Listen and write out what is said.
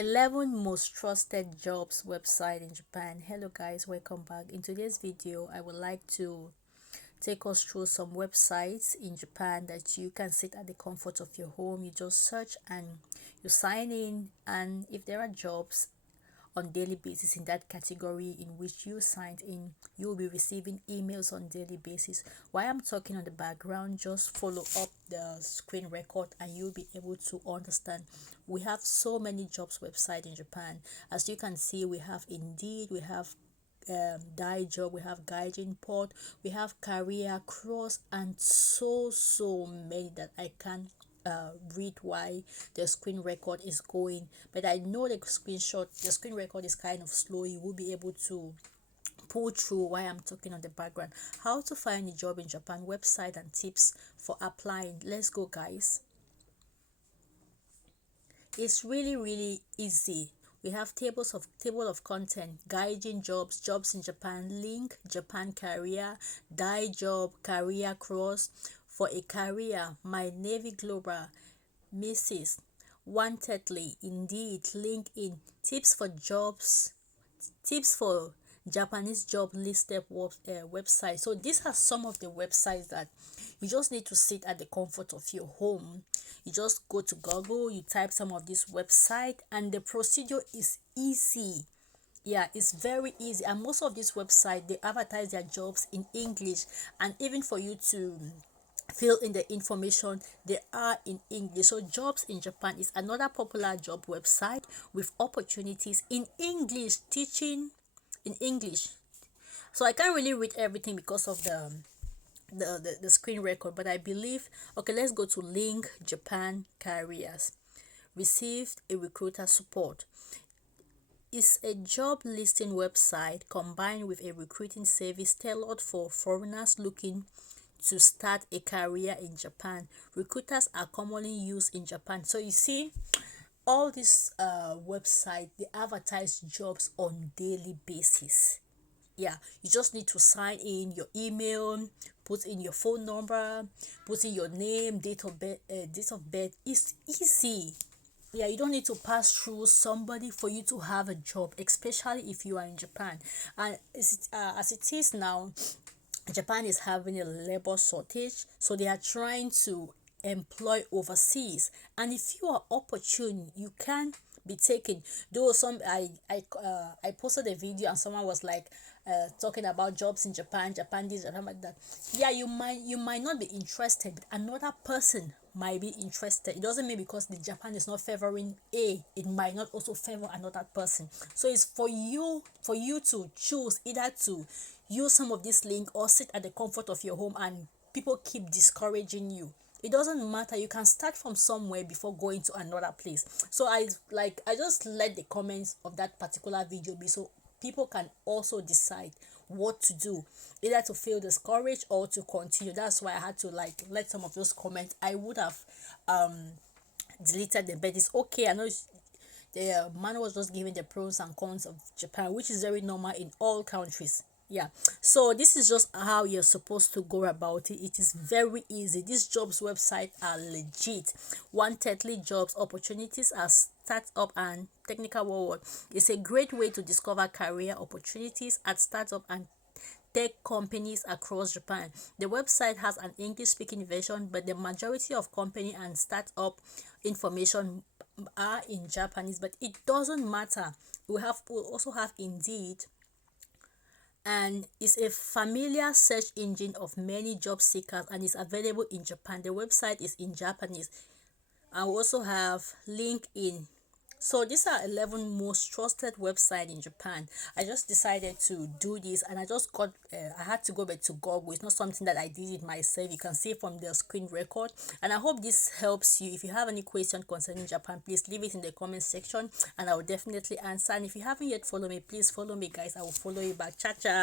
11 most trusted jobs website in Japan. Hello guys, welcome back. In today's video I would like to take us through some websites in Japan that you can sit at the comfort of your home. You just search and you sign in, and if there are jobs on daily basis in that category in which you signed in, you will be receiving emails on daily basis. While I'm talking on the background, just follow up the screen record and you'll be able to understand. We have so many jobs website in Japan. As you can see, we have Indeed, we have Dai Job, we have Gaijin Port, we have Career Cross, and so many that I can't read why the screen record is going, but I know the screen record is kind of slow. You will be able to pull through why I'm talking on the background. How to find a job in Japan, website and tips for applying. Let's go guys. It's really easy. We have table of content, Gaijin jobs, jobs in Japan, link, Japan career, Dai Job, Career Cross, for a career, My Navy Global, Mrs. Wantedly, Indeed, LinkedIn, tips for jobs, tips for Japanese job listed website. So these are some of the websites that you just need to sit at the comfort of your home. You just go to Google, you type some of this website, and the procedure is easy. Yeah, it's very easy, and most of these websites, they advertise their jobs in English, and even for you to fill in the information, they are in English. So jobs in Japan is another popular job website with opportunities in English, teaching in English. So I can't really read everything because of the screen record, but I believe, okay, let's go to link, Japan careers, received a recruiter support. It's a job listing website combined with a recruiting service tailored for foreigners looking to start a career in Japan. Recruiters are commonly used in Japan. So you see, all these websites, they advertise jobs on daily basis. Yeah, you just need to sign in your email, put in your phone number, put in your name, date of birth. It's easy. Yeah, you don't need to pass through somebody for you to have a job, especially if you are in Japan. And as it is now, Japan is having a labor shortage, so they are trying to employ overseas. And if you are opportune, you can be taken. Though I posted a video and someone was like talking about jobs in Japan this, Japan like that. Yeah, you might not be interested, but another person might be interested. It doesn't mean because the Japan is not favoring A, it might not also favor another person. So it's for you to choose either to use some of this link or sit at the comfort of your home, and people keep discouraging you. It doesn't matter, you can start from somewhere before going to another place. So I just let the comments of that particular video be, so people can also decide what to do, either to feel discouraged or to continue. That's why I had to let some of those comments, I would have deleted them, but it's okay. I know the man was just giving the pros and cons of Japan, which is very normal in all countries. Yeah, so this is just how you're supposed to go about it. It is very easy. These jobs website are legit. Wantedly jobs opportunities are startup and technical world. It's a great way to discover career opportunities at startup and tech companies across Japan. The website has an English speaking version, but the majority of company and startup information are in Japanese, but it doesn't matter. We'll also have Indeed, and is a familiar search engine of many job seekers and is available in Japan. The website is in Japanese. I also have LinkedIn. So these are 11 most trusted website in Japan. I just decided to do this, and I had to go back to Google. It's not something that I did it myself. You can see from the screen record, and I hope this helps you. If you have any question concerning Japan, please leave it in the comment section and I will definitely answer. And if you haven't yet followed me, please follow me guys. I will follow you back. Ciao ciao.